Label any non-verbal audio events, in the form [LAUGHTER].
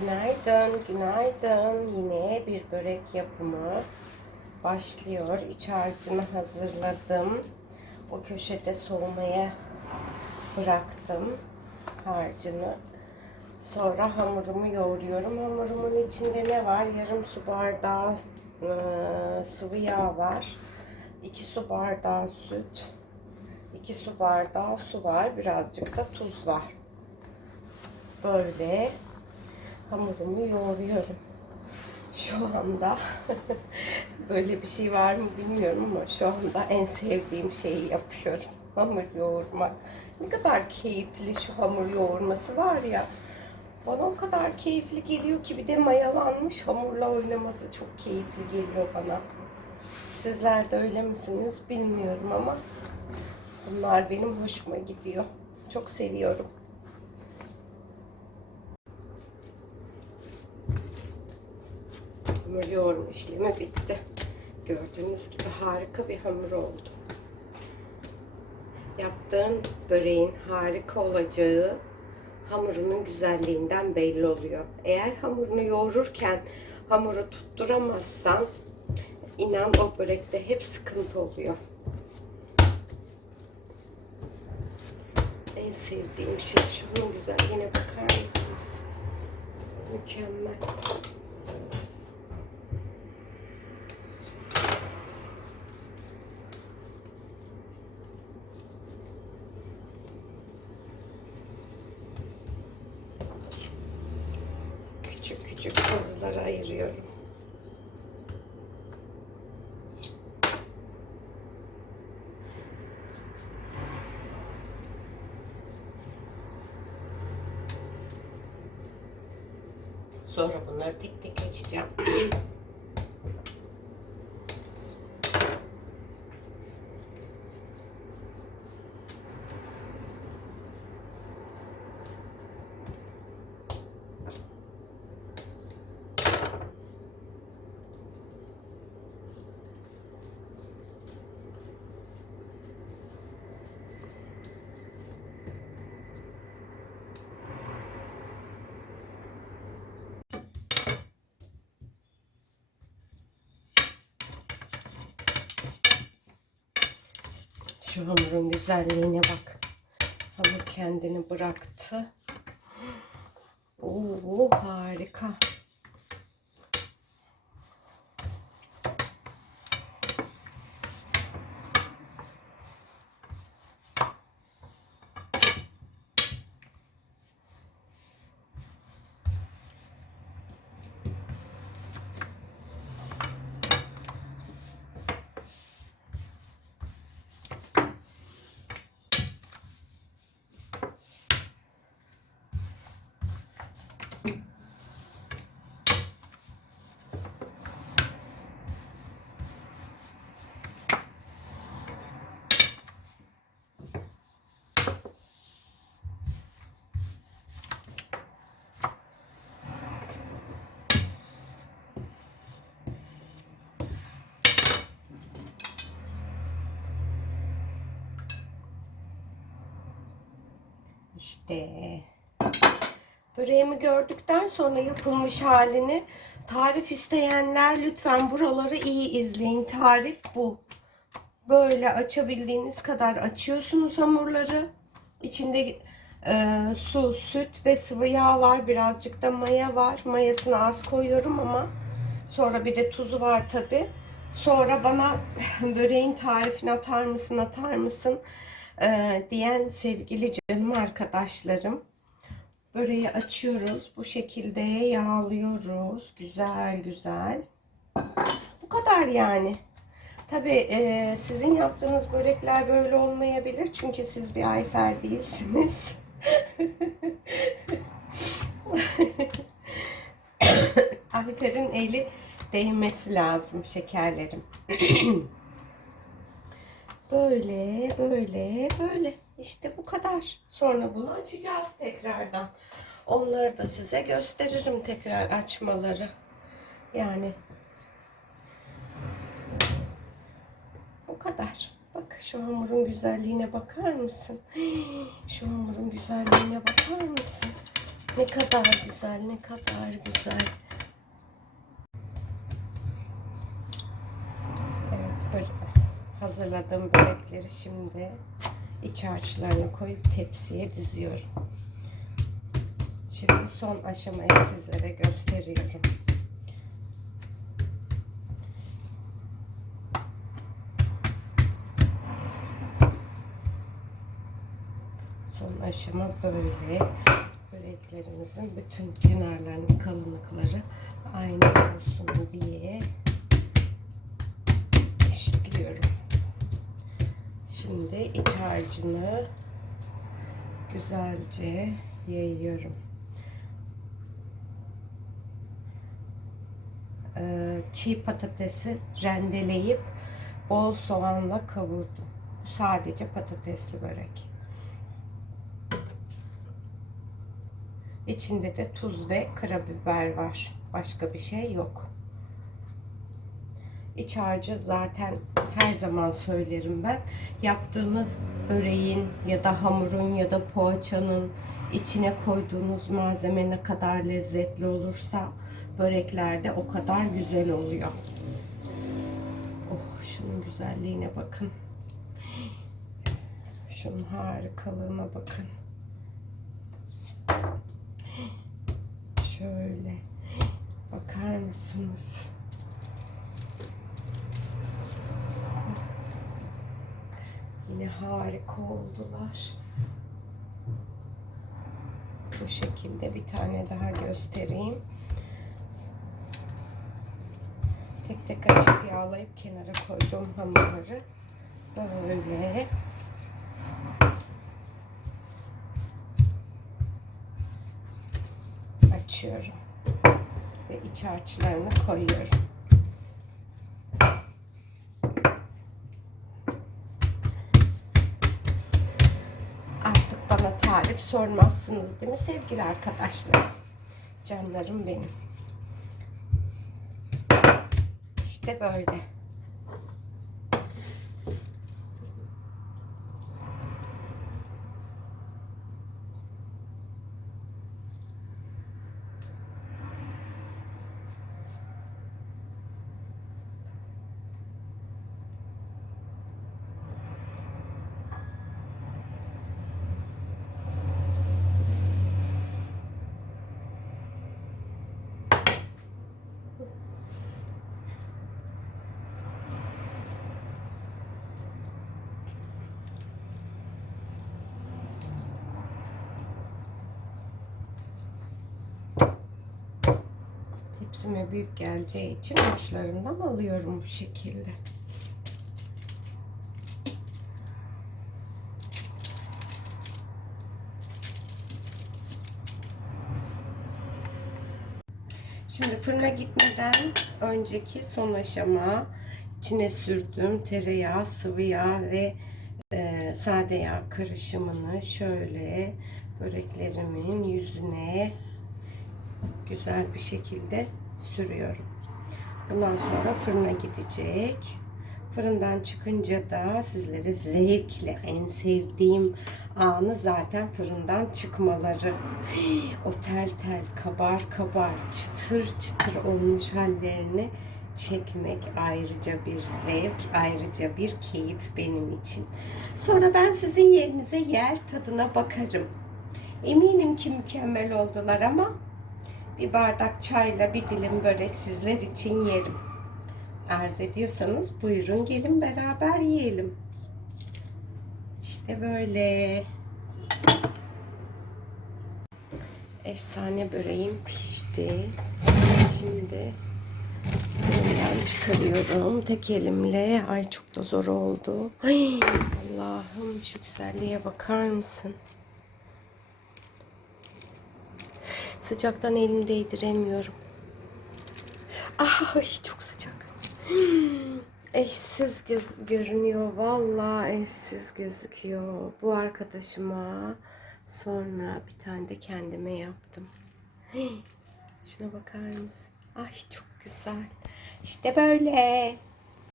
Günaydın, günaydın. Yine bir börek yapımı başlıyor. İç harcını hazırladım. O köşede soğumaya bıraktım harcını. Sonra hamurumu yoğuruyorum. Hamurumun içinde ne var? Yarım su bardağı e, sıvı yağ var. 2 su bardağı süt. 2 su bardağı su var. Birazcık da tuz var. Böyle hamurumu yoğuruyorum. Şu anda [LAUGHS] böyle bir şey var mı bilmiyorum ama şu anda en sevdiğim şeyi yapıyorum. Hamur yoğurmak. Ne kadar keyifli şu hamur yoğurması var ya. Bana o kadar keyifli geliyor ki bir de mayalanmış hamurla oynaması çok keyifli geliyor bana. Sizler de öyle misiniz bilmiyorum ama bunlar benim hoşuma gidiyor. Çok seviyorum. Hamur yoğurma işlemi bitti. Gördüğünüz gibi harika bir hamur oldu. Yaptığın böreğin harika olacağı hamurunun güzelliğinden belli oluyor. Eğer hamurunu yoğururken hamuru tutturamazsan inan o börekte hep sıkıntı oluyor. En sevdiğim şey şunun güzelliğine bakar mısınız? Mükemmel. Ayırıyorum. Sonra bunları tek tek açacağım. Şu hamurun güzelliğine bak. Hamur kendini bıraktı. Oo harika. İşte böreğimi gördükten sonra yapılmış halini tarif isteyenler lütfen buraları iyi izleyin. Tarif bu. Böyle açabildiğiniz kadar açıyorsunuz hamurları. İçinde e, su, süt ve sıvı yağ var. Birazcık da maya var. Mayasını az koyuyorum ama sonra bir de tuzu var tabi. Sonra bana [LAUGHS] böreğin tarifini atar mısın atar mısın e, diyen sevgili canım arkadaşlarım. Böreği açıyoruz. Bu şekilde yağlıyoruz. Güzel güzel. Bu kadar yani. Tabi e, sizin yaptığınız börekler böyle olmayabilir. Çünkü siz bir Ayfer değilsiniz. [LAUGHS] Ayfer'in eli değmesi lazım şekerlerim. [CLEARS THROAT] böyle, böyle, böyle. İşte bu kadar. Sonra bunu açacağız tekrardan. Onları da size gösteririm tekrar açmaları. Yani bu kadar. Bak şu hamurun güzelliğine bakar mısın? [GASPS] Şu hamurun güzelliğine bakar mısın? Ne kadar güzel, ne kadar güzel. Evet, böyle hazırladığım börekleri şimdi iç harçlarını koyup tepsiye diziyorum. Şimdi son aşamayı sizlere gösteriyorum. Son aşama böyle. Böreklerimizin bütün kenarlarının kalınlıkları aynı olsun diye Şimdi iç harcını güzelce yayıyorum. Ee, çiğ patatesi rendeleyip bol soğanla kavurdum. Bu sadece patatesli börek. İçinde de tuz ve karabiber var. Başka bir şey yok. İç harcı zaten her zaman söylerim ben. Yaptığınız böreğin ya da hamurun ya da poğaçanın içine koyduğunuz malzeme ne kadar lezzetli olursa böreklerde o kadar güzel oluyor. Oh şunun güzelliğine bakın. Şunun harikalığına bakın. Şöyle bakar mısınız? Yine harika oldular. Bu şekilde bir tane daha göstereyim. Tek tek açıp yağlayıp kenara koyduğum hamurları böyle açıyorum ve iç harçlarını koyuyorum. Artık bana tarif sormazsınız değil mi sevgili arkadaşlar? Canlarım benim. İşte böyle. Tepsime büyük geleceği için uçlarından alıyorum bu şekilde. Şimdi fırına gitmeden önceki son aşama içine sürdüğüm tereyağı, sıvı yağ ve e, sade yağ karışımını şöyle böreklerimin yüzüne güzel bir şekilde sürüyorum. Bundan sonra fırına gidecek. Fırından çıkınca da sizlere zevkle en sevdiğim anı zaten fırından çıkmaları. [GASPS] O tel tel kabar kabar çıtır çıtır olmuş hallerini çekmek ayrıca bir zevk, ayrıca bir keyif benim için. Sonra ben sizin yerinize yer tadına bakarım. Eminim ki mükemmel oldular ama bir bardak çayla bir dilim börek sizler için yerim. Arz ediyorsanız buyurun gelin beraber yiyelim. İşte böyle. Efsane böreğim pişti. Şimdi fırından çıkarıyorum tek elimle. Ay çok da zor oldu. Ay Allah'ım şu güzelliğe bakar mısın? Sıcaktan elimi değdiremiyorum. Ay çok sıcak. [GASPS] Eşsiz göz görünüyor. Vallahi eşsiz gözüküyor. Bu arkadaşıma sonra bir tane de kendime yaptım. [GASPS] Şuna bakar mısın? Ay çok güzel. İşte böyle.